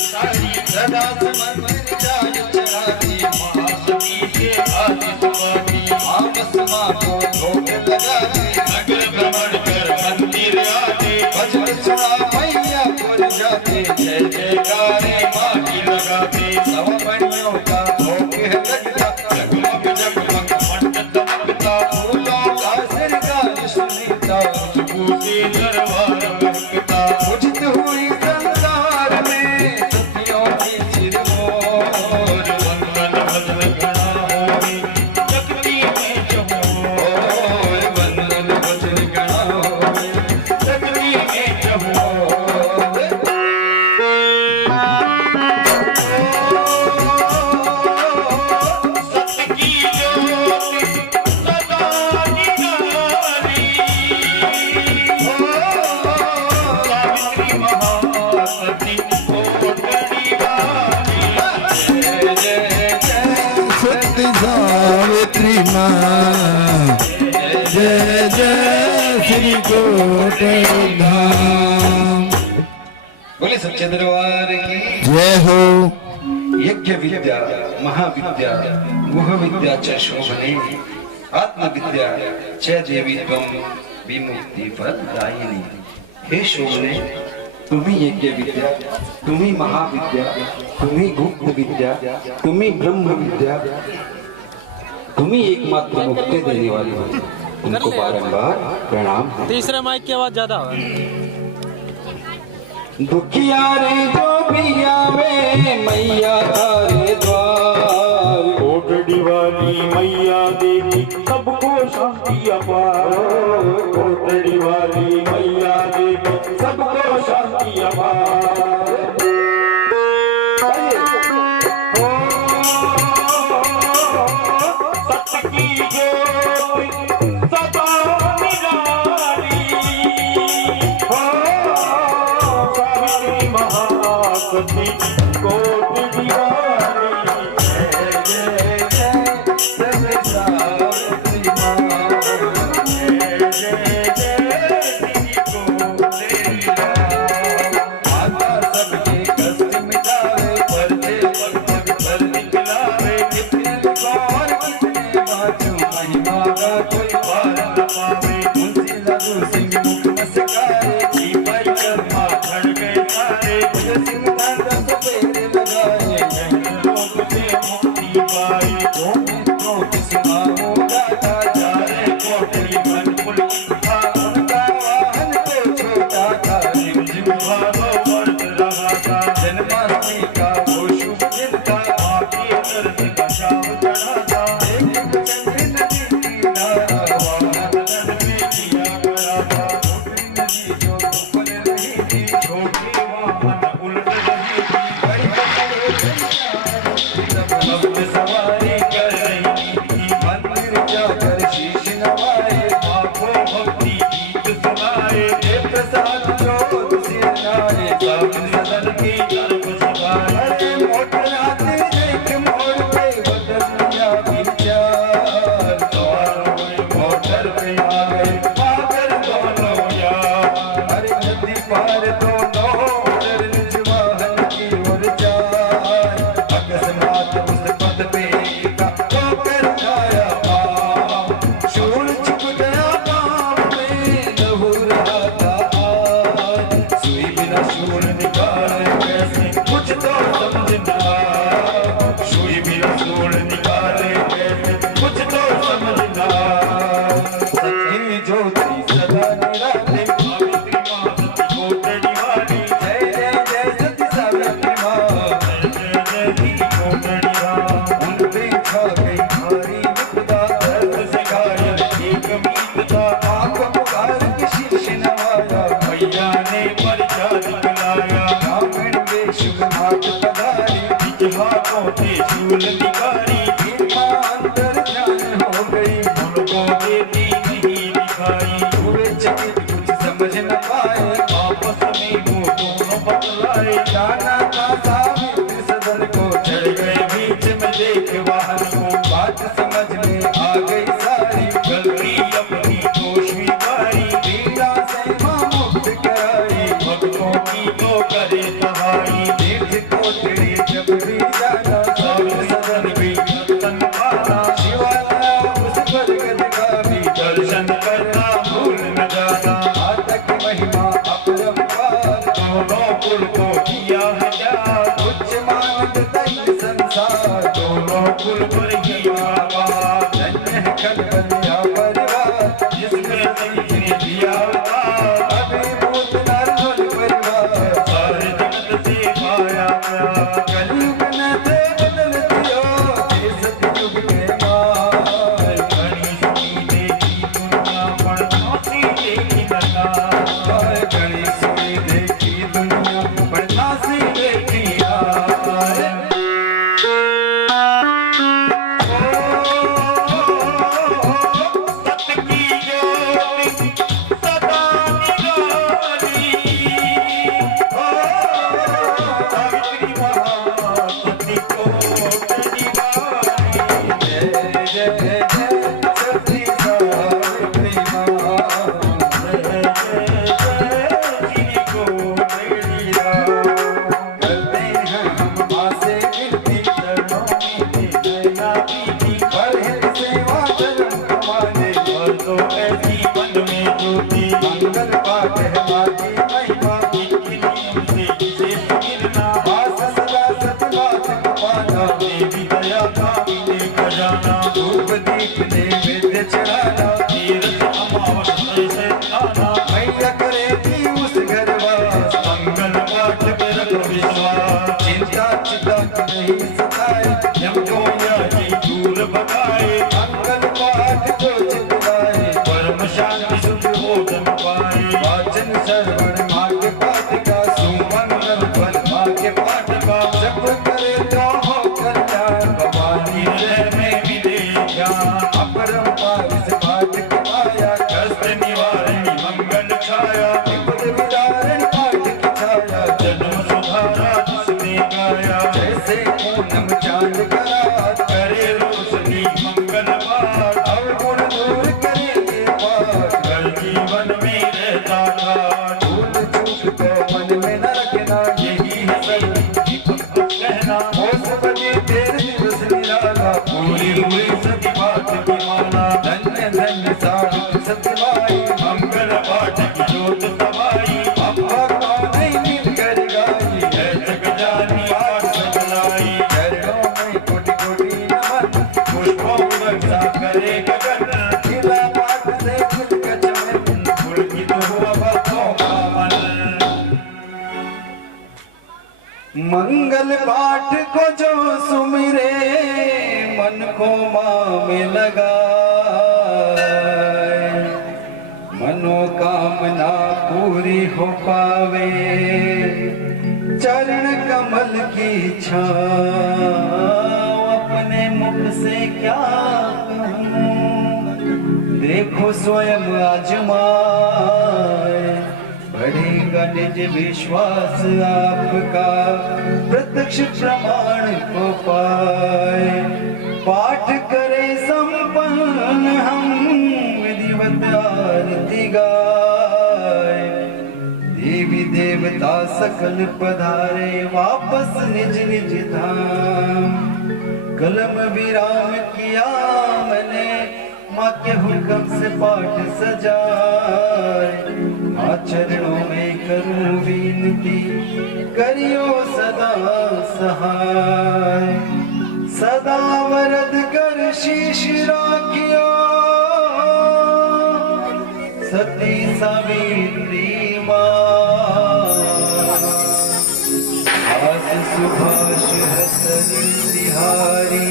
सारी सदा समर्पित जाय चढ़ाती। महासती से आदि सुवाती आपस माँ को भोग लगाते। नगर भ्रमण कर मंदिर आते, भजन सुना मैया पुर जाते। जय जयकारे माही लगाते, सब बनियों का भोग लगता। जगमग जगमग मंड दमकता, फूलों का श्रृंगार सुनीता। खुशबू से दरबार महकता, उचित हुई संसार में सतियों की सिरमौर। वंदन भजन गणा होवे जगती में चमोर, वंदन भजन गणा होवे जगती में चमोर। सती सावित्री माँ जय जय श्री कोटड़ी धाम। बोले सच्चे दरबार की जय हो। यज्ञ विद्या महाविद्या गुह विद्या च शोभने, आत्म विद्या च देवी त्वं विमुक्ति फलदायिनी। हे शोभने, तुम्ही यज्ञ विद्या, तुम्ही महाविद्या, तुम्ही गुप्त विद्या, तुम्ही ब्रह्म विद्या, तुम्ही एकमात्र मुक्ति देने वाली हो। तुमको बारंबार प्रणाम। तीसरे माइक की आवाज ज्यादा हो। दुखिया रे जो भी आवे मैया तारे द्वार। कोटड़ी वाली मैया देवी सबको शांति अपार। कोटड़ी वाली मैया देवी सबको शांति अपार। सत्य की ज्योति सदा निराली। सावित्री महासती कोटड़ी वाली। जय जय जय सती सावित्री माँ। जय जय जय फूल निखारी अंतर ध्यान हो गई उनको देती नहीं दिखाई हुए चकित कुछ समझ न पाए आपस में वो दोनों बतलाए जाना था सावित्री सदन को चढ़ गए बीच में देख वाहन को बात समझ में आ गई सारी गलती अपनी तो स्वीकारी पीड़ा से मां मुक्त कराई भक्तों की तो करे सहाई तीर्थ को तेरी जब भी जाना सावित्री सदन भी दर्शन पाना शिवालय उस पर गद का भी दर्शन करना भूल न जाना माता की महिमा अपरंपार दोनों कुल को किया है प्यार उच्च मानद दैव संसार दोनों कुल पर किया बात धन्य है खल बलिया परिवार जिसमें ने दिया अवतार अभिभूत नर धन परिवार सारे जगत से पाया प्यार कलयुग न थे बदल दियो हे सतयुग के मार घड़ी सुनी देखी दुनिया पर नासी देखी नना और गणी सुनी देखी दुनिया बढ़ना सी देखी यार सत की ज्योति सदा निराली सावित्री महासती को निवारी जय जय जय सती सावित्री मां जय जय श्री गोविंदा करते हैं हम मां से विनती चरणों में दया की पर हित सेवा धर्म कमाने और तो ऐसी मन में ज्योति मंगल पाठ है मां की महिमा इनके नियम से जिसे गिरना वास सदा सतवात पाना देवी दया का मिले खजाना धूप दीप नैवेद्य चढ़ाना तीरथ अमावस ऐसे आना मैया करेगी उस घर वास मंगल पाठ में रख विश्वास चिंता चिता की नहीं सताए जब गोया जी दूर भगाए मंगल पाठ को चितलाए परम शांति सुख भोजन पाए वाचन श्रवण माँ के पाठ का सुमंगल फल माँ के पाठ का जप करे तो हो कल्याण भवानी हृदय में मिले ज्ञान अपरंपार इस पाठ की माया कष्ट निवारणी मंगल छाया विपद विदारण पाठ की छाया जन्म सुधारा जिसने गाया जैसे पूनम चांद का रात करे रोशनी मंगल पाठ अवगुण दूर करेंगे पाठ हर जीवन में रहता था भूल चूक को मन में न रखना यही है सही भक्त कहना होश बने तेरे दिवस निराला पूरी हुई सती पाठ की माला धन्य धन्य सावित्री सत्यवाई मंगल पाठ की जोत समाई अम्बा कौन नहीं मिल कर गाई है जग जानी पाठ सजलाई चरणों में कोटि कोटि नमन पुष्पों वर्षा करे गगन खिला पाठ से खुद का चमन पुलकित हुआ भक्तों का मन मंगल पाठ को जो सुमिरे मन को माँ में लगाए मनोकामना पूरी हो पावे चरण कमल की छाँव अपने मुख से क्या कहूँ देखो स्वयं आजमाए बढ़ेगा निज विश्वास आपका प्रत्यक्ष प्रमाण को पाए पाठ करे संपन्न हम विधिवत आरती गाए देवी देवता सकल पधारे वापस निज निज धाम कलम विराम किया मैंने माँ के हुक्म से पाठ सजाए माँ चरणों में करूं विनती करियो सदा सहाय सदा वरद कर शीश राखियो सती सावित्री माँ आज सुभाष है सरी बिहारी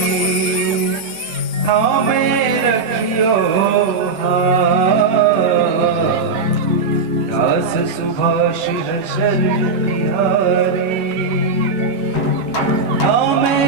थामे रखियो दास सुभाष है शरण बिहारी थामे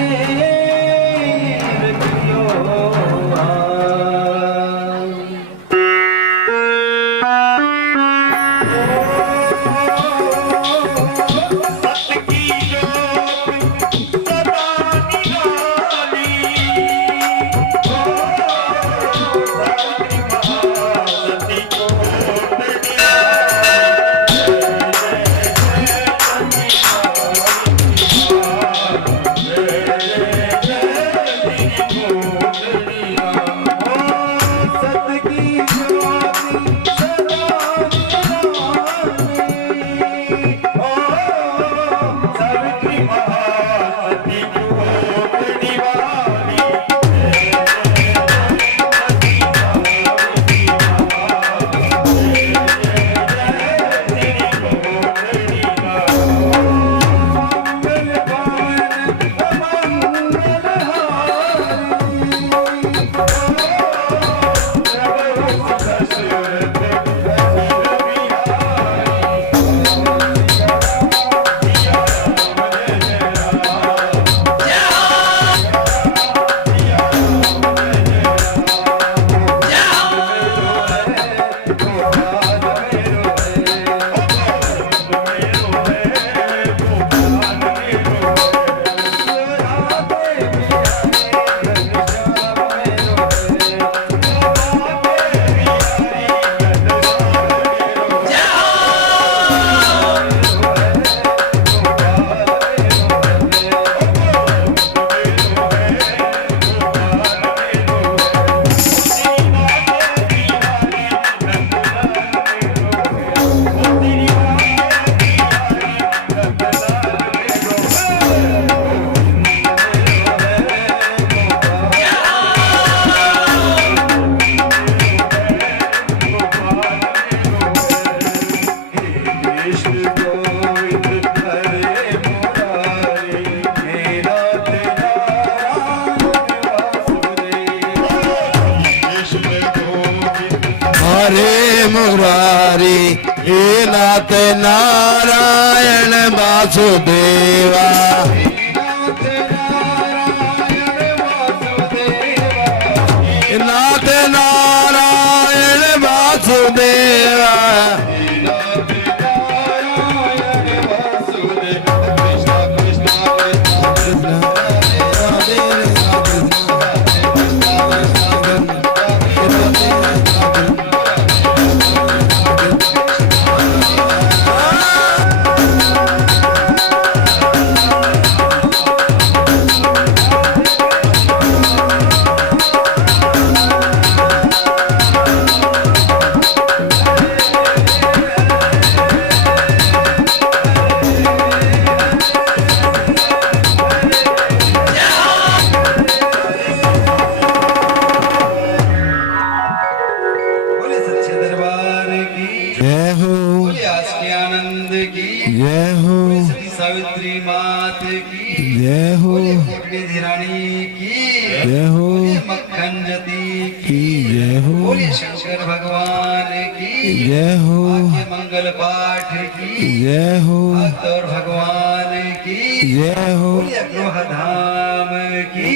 रे मुरारी हे नाथ नारायण वासुदेवा नाथ नारायण वासुदेवा बोले सच्चे दरबार की जय हो बोले आज के आनंद की जय हो श्री सावित्री मात की जय हो निधि रानी की जय हो मक्खन जती की जय हो बोले शंकर भगवान की जय हो आगे मंगल पाठ की जय हो भक्त और भगवान की जय हो बोले अग्रह धाम की